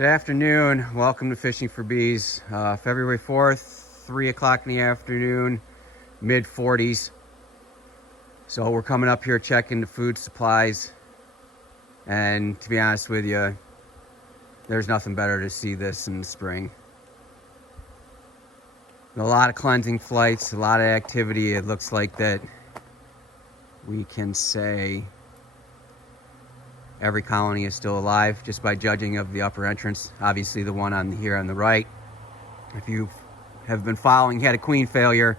Good afternoon. Welcome to Fishing for Bees. February 4th, 3 o'clock in the afternoon, mid 40s. So we're coming up here checking the food supplies. And to be honest with you, there's nothing better to see this in the spring. A lot of cleansing flights, a lot of activity. It looks like that we can say every colony is still alive just by judging of the upper entrance. Obviously the one on here on the right. If you have been following, he had a queen failure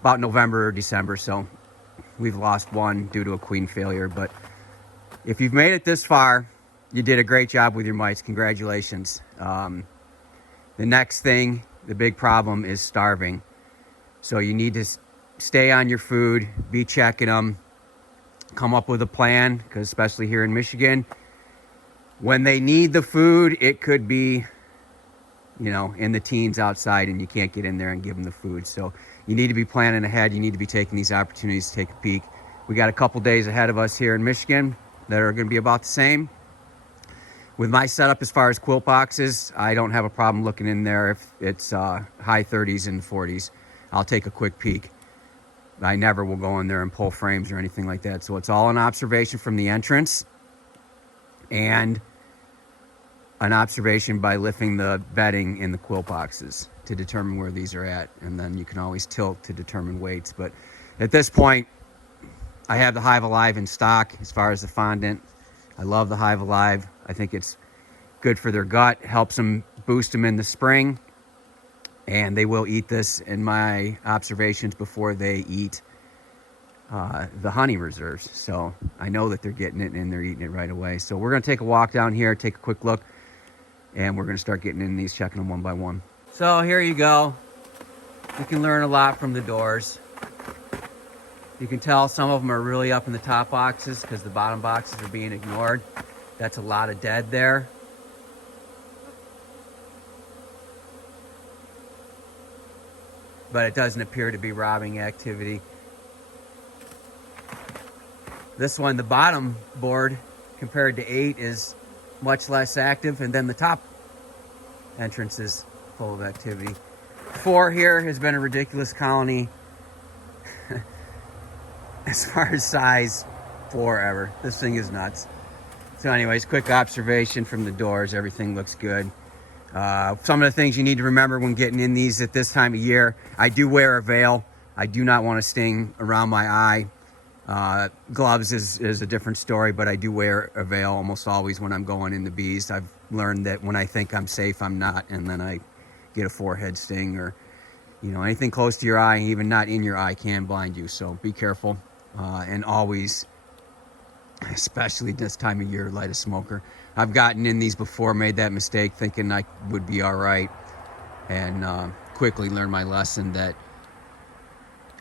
about November or December, so we've lost one due to a queen failure. But if you've made it this far, you did a great job with your mites. Congratulations. The next thing, the big problem, is starving. So you need to stay on your food, be checking them, come up with a plan, because especially here in Michigan, when they need the food, it could be, in the teens outside and you can't get in there and give them the food. So you need to be planning ahead. You need to be taking these opportunities to take a peek. We got a couple days ahead of us here in Michigan that are going to be about the same. With my setup as far as quilt boxes, I don't have a problem looking in there if it's high 30s and 40s. I'll take a quick peek. I never will go in there and pull frames or anything like that. So it's all an observation from the entrance and an observation by lifting the bedding in the quilt boxes to determine where these are at. And then you can always tilt to determine weights. But at this point, I have the Hive Alive in stock as far as the fondant. I love the Hive Alive. I think it's good for their gut, helps them boost them in the spring. And they will eat this, in my observations, before they eat the honey reserves. So I know that they're getting it and they're eating it right away. So we're going to take a walk down here, take a quick look, and we're going to start getting in these, checking them one by one. So here you go. You can learn a lot from the doors. You can tell some of them are really up in the top boxes because the bottom boxes are being ignored. That's a lot of dead there. But it doesn't appear to be robbing activity. This one, the bottom board, compared to 8, is much less active, and then the top entrance is full of activity. 4 here has been a ridiculous colony as far as size forever. This thing is nuts. So anyways, quick observation from the doors. Everything looks good. Some of the things you need to remember when getting in these at this time of year: I do wear a veil. I do not want to sting around my eye. Gloves is a different story, but I do wear a veil almost always when I'm going in the bees. I've learned that when I think I'm safe, I'm not, and then I get a forehead sting, or anything close to your eye, even not in your eye, can blind you. So be careful, and always, especially this time of year, light a smoker. I've gotten in these before, made that mistake thinking I would be all right, and quickly learned my lesson that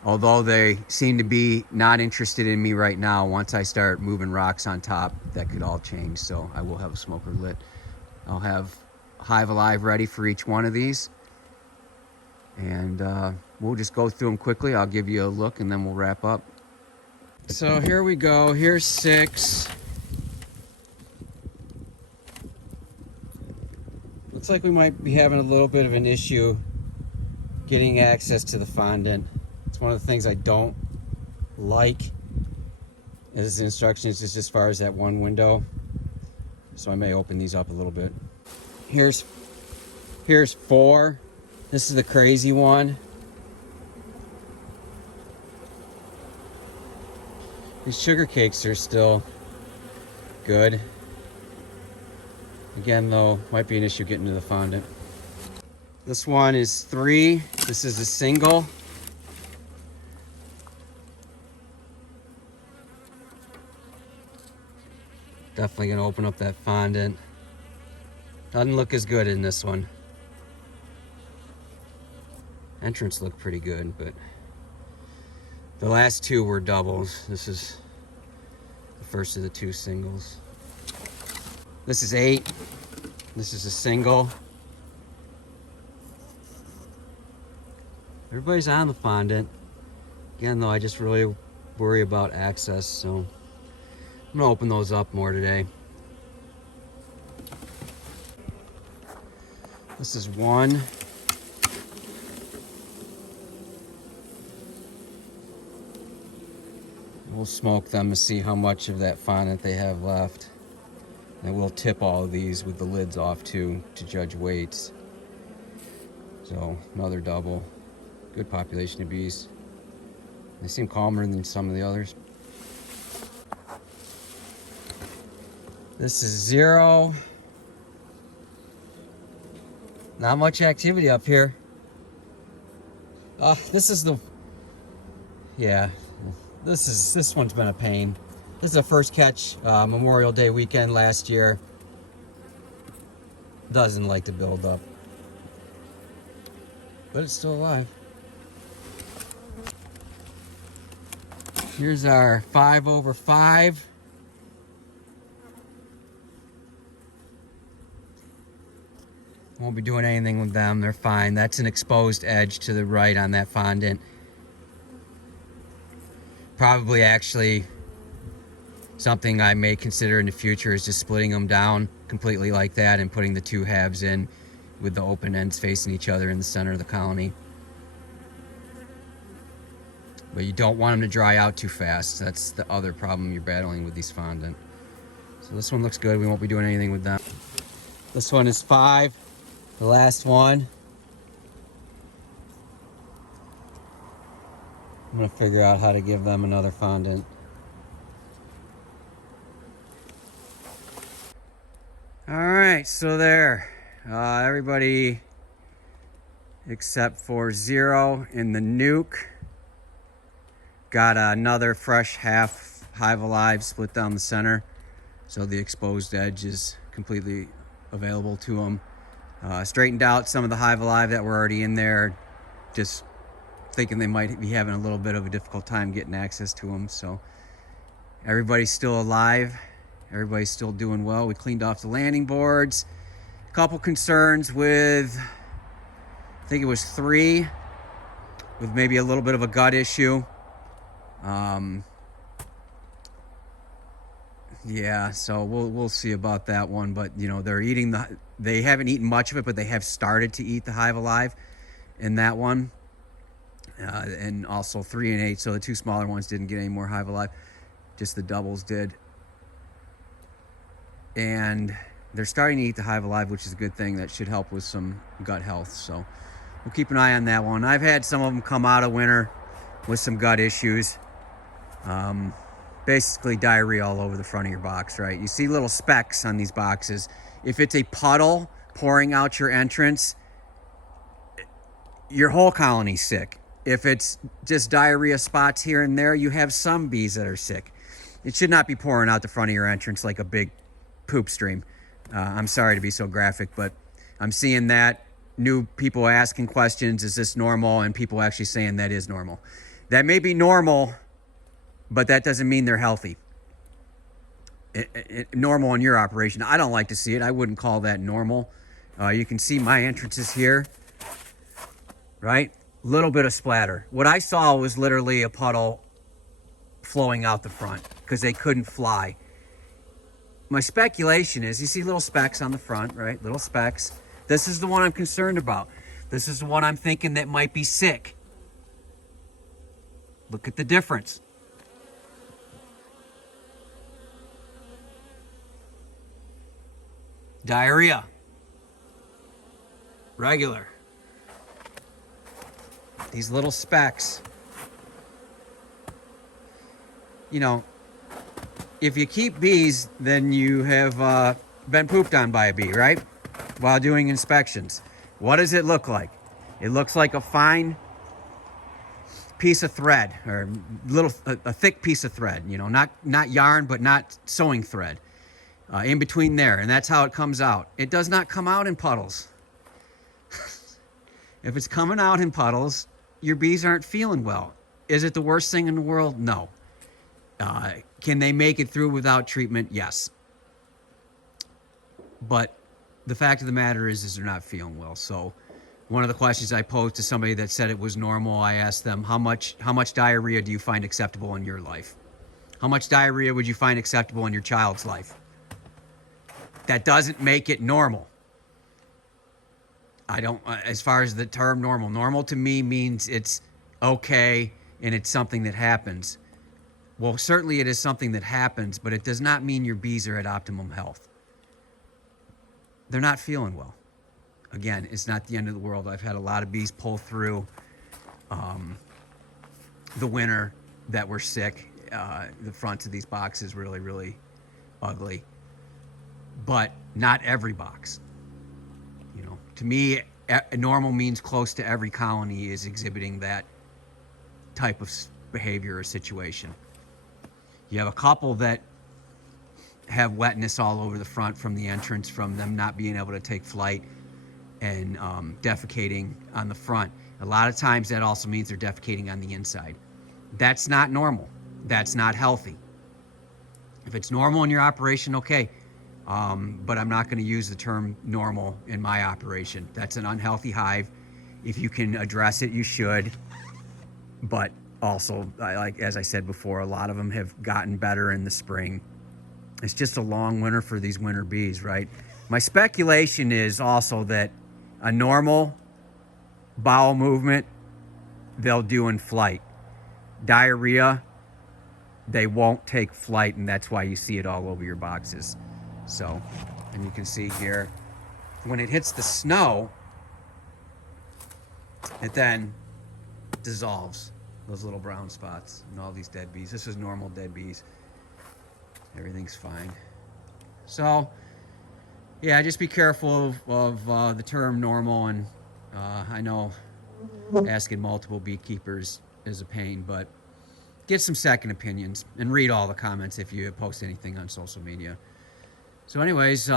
although they seem to be not interested in me right now, once I start moving rocks on top, that could all change. So I will have a smoker lit. I'll have Hive Alive ready for each one of these, and we'll just go through them quickly. I'll give you a look and then we'll wrap up. So here we go. Here's 6. Looks like we might be having a little bit of an issue getting access to the fondant. It's one of the things I don't like as the instructions, just as far as that one window. So I may open these up a little bit. Here's 4. This is the crazy one. These sugar cakes are still good. Again, though, might be an issue getting to the fondant. This one is 3. This is a single. Definitely gonna open up that fondant. Doesn't look as good in this one. Entrance looked pretty good, but the last 2 were doubles. This is the first of the 2 singles. This is 8. This is a single. Everybody's on the fondant. Again, though, I just really worry about access, so I'm gonna open those up more today. This is one. We'll smoke them to see how much of that fondant they have left. And we'll tip all of these with the lids off too to judge weights. So another double. Good population of bees. They seem calmer than some of the others. This is 0. Not much activity up here. This is the, yeah, this one's been a pain. This is the first catch, Memorial Day weekend last year. Doesn't like to build up, but it's still alive. Here's our 5/5. Won't be doing anything with them, they're fine. That's an exposed edge to the right on that fondant. Probably actually something I may consider in the future is just splitting them down completely like that and putting the two halves in with the open ends facing each other in the center of the colony. But you don't want them to dry out too fast. That's the other problem you're battling with these fondant. So this one looks good. We won't be doing anything with them. This one is 5, the last one. I'm gonna figure out how to give them another fondant. All right, so there. Everybody except for 0 in the nuke got another fresh half Hive Alive split down the center. So the exposed edge is completely available to them. Straightened out some of the Hive Alive that were already in there, just thinking they might be having a little bit of a difficult time getting access to them. So everybody's still alive. Everybody's still doing well. We cleaned off the landing boards. A couple concerns with, I think it was 3, with maybe a little bit of a gut issue. Yeah, so we'll see about that one. But you know, they haven't eaten much of it, but they have started to eat the Hive Alive in that one. And also 3 and 8, so the 2 smaller ones didn't get any more Hive Alive, just the doubles did. And they're starting to eat the Hive Alive, which is a good thing. That should help with some gut health, so we'll keep an eye on that one. I've had some of them come out of winter with some gut issues. Basically diarrhea all over the front of your box, right? You see little specks on these boxes. If it's a puddle pouring out your entrance, your whole colony's sick. If it's just diarrhea spots here and there, you have some bees that are sick. It should not be pouring out the front of your entrance like a big poop stream. I'm sorry to be so graphic, but I'm seeing that. New people asking questions, is this normal? And people actually saying that is normal. That may be normal, but that doesn't mean they're healthy. Normal in your operation. I don't like to see it. I wouldn't call that normal. You can see my entrances here, right? Little bit of splatter. What I saw was literally a puddle flowing out the front because they couldn't fly. My speculation is, you see little specks on the front, right? Little specks. This is the one I'm concerned about. This is the one I'm thinking that might be sick. Look at the difference. Diarrhea. Regular. These little specks. You know, if you keep bees, then you have been pooped on by a bee, right? While doing inspections. What does it look like? It looks like a fine piece of thread, or a thick piece of thread, you know, not yarn, but not sewing thread. In between there, and that's how it comes out. It does not come out in puddles. If it's coming out in puddles, your bees aren't feeling well. Is it the worst thing in the world? No. Can they make it through without treatment? Yes. But the fact of the matter is they're not feeling well. So one of the questions I posed to somebody that said it was normal, I asked them, how much diarrhea do you find acceptable in your life? How much diarrhea would you find acceptable in your child's life? That doesn't make it normal. I don't, as far as the term normal, normal to me means it's okay and it's something that happens. Well, certainly it is something that happens, but it does not mean your bees are at optimum health. They're not feeling well. Again, it's not the end of the world. I've had a lot of bees pull through the winter that were sick. The fronts of these boxes really, really ugly. But not every box. You know, to me, normal means close to every colony is exhibiting that type of behavior or situation. You have a couple that have wetness all over the front from the entrance, from them not being able to take flight and defecating on the front. A lot of times that also means they're defecating on the inside. That's not normal. That's not healthy. If it's normal in your operation, okay. But I'm not going to use the term normal in my operation. That's an unhealthy hive. If you can address it, you should. But also, like as I said before, a lot of them have gotten better in the spring. It's just a long winter for these winter bees, right? My speculation is also that a normal bowel movement, they'll do in flight. Diarrhea, they won't take flight, and that's why you see it all over your boxes. So, and you can see here, when it hits the snow, it then dissolves those little brown spots and all these dead bees. This is normal dead bees. Everything's fine. So, yeah, just be careful of the term normal. And I know asking multiple beekeepers is a pain, but get some second opinions and read all the comments if you post anything on social media. So anyways,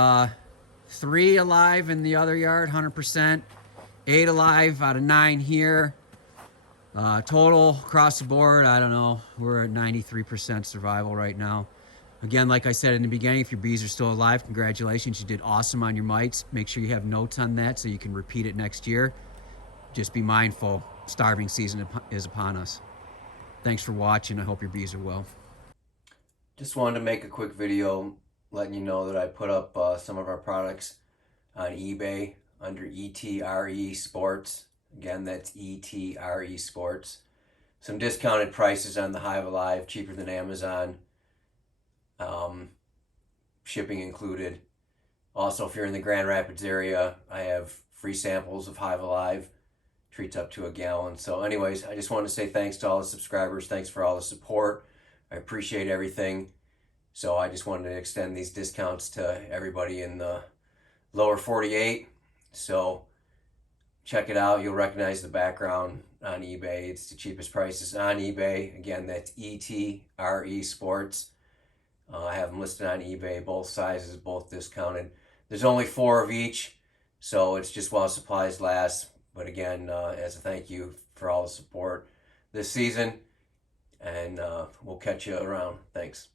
3 alive in the other yard, 100%. 8 alive out of 9 here. Total across the board, I don't know. We're at 93% survival right now. Again, like I said in the beginning, if your bees are still alive, congratulations. You did awesome on your mites. Make sure you have notes on that so you can repeat it next year. Just be mindful, starving season is upon us. Thanks for watching. I hope your bees are well. Just wanted to make a quick video letting you know that I put up some of our products on eBay under ETRE Sports. Again, that's ETRE Sports. Some discounted prices on the Hive Alive, cheaper than Amazon. Shipping included. Also, if you're in the Grand Rapids area, I have free samples of Hive Alive. Treats up to a gallon. So anyways, I just want to say thanks to all the subscribers. Thanks for all the support. I appreciate everything. So I just wanted to extend these discounts to everybody in the lower 48. So check it out. You'll recognize the background on eBay. It's the cheapest prices on eBay. Again, that's ETRE Sports. I have them listed on eBay, both sizes, both discounted. There's only 4 of each, so it's just while supplies last. But again, as a thank you for all the support this season, and we'll catch you around. Thanks.